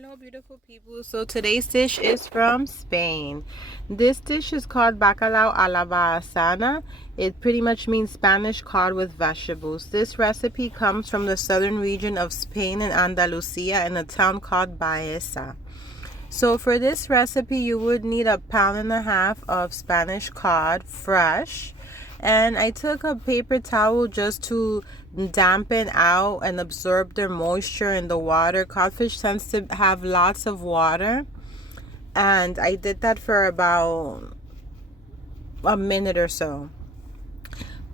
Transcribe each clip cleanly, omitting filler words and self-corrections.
Hello beautiful people. So today's dish is from Spain. This dish is called Bacalao a la Baezana. It pretty much means Spanish cod with vegetables. This recipe comes from the southern region of Spain in Andalusia in a town called Baeza. So for this recipe you would need 1.5 pounds of Spanish cod fresh, and I took a paper towel just to dampen out and absorb the moisture in the water. Codfish tends to have lots of water, and I did that for about a minute or so.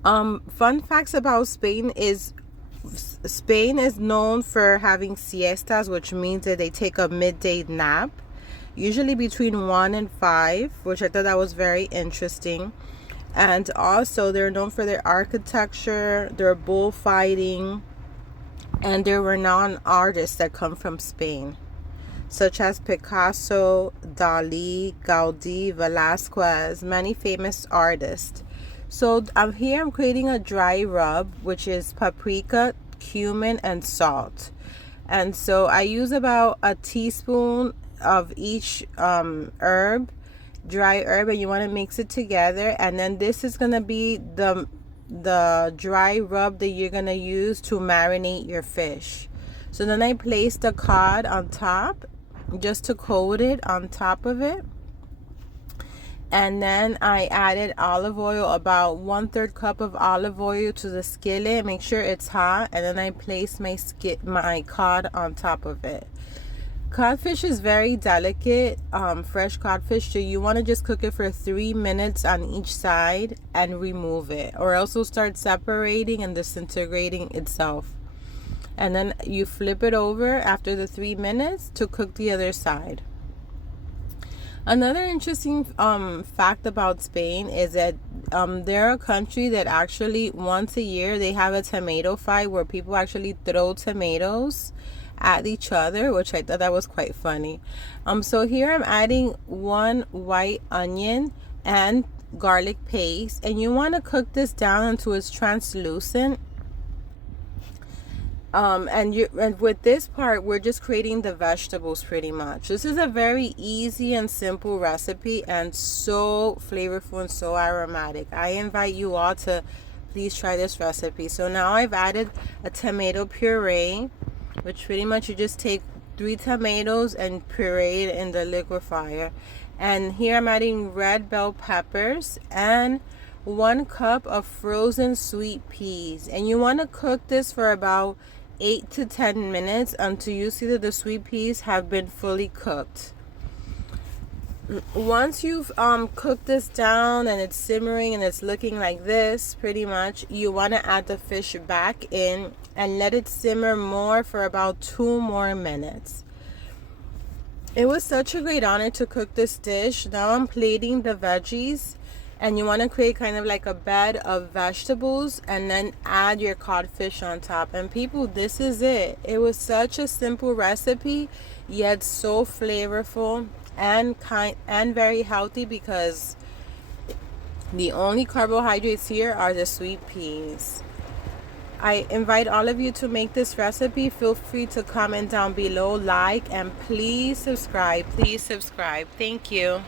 Fun facts about Spain is known for having siestas, which means that they take a midday nap, usually between 1 and 5, which I thought that was very interesting. And also they're known for their architecture, their bullfighting, and their renowned artists that come from Spain, such as Picasso, Dali, Gaudi, Velázquez, many famous artists. So I'm creating a dry rub, which is paprika, cumin, and salt. And so I use about a teaspoon of each dry herb, and you want to mix it together. And then this is going to be the dry rub that you're going to use to marinate your fish. So then I placed the cod on top just to coat it on top of it, and then I added olive oil, about 1/3 cup of olive oil to the skillet. Make sure it's hot, and then I placed my cod on top of it. Codfish is very delicate, fresh codfish, so you want to just cook it for 3 minutes on each side and remove it, or else it'll start separating and disintegrating itself. And then you flip it over after the 3 minutes to cook the other side. Another interesting fact about Spain is that they're a country that actually once a year they have a tomato fight where people actually throw tomatoes at each other, which I thought that was quite funny. So here I'm adding 1 white onion and garlic paste, and you want to cook this down until it's translucent. And with this part we're just creating the vegetables pretty much. This is a very easy and simple recipe, and so flavorful and so aromatic. I invite you all to please try this recipe. So now I've added a tomato puree, which pretty much you just take 3 tomatoes and puree it in the liquefier. And here I'm adding red bell peppers and 1 cup of frozen sweet peas. And you want to cook this for about 8 to 10 minutes until you see that the sweet peas have been fully cooked. Once you've cooked this down and it's simmering and it's looking like this, pretty much you want to add the fish back in and let it simmer more for about 2 more minutes. It was such a great honor to cook this dish. Now I'm plating the veggies, and you want to create kind of like a bed of vegetables and then add your codfish on top. And people, this is it. It was such a simple recipe, yet so flavorful and very healthy, because the only carbohydrates here are the sweet peas. I invite all of you to make this recipe. Feel free to comment down below, like, and please subscribe. Thank you.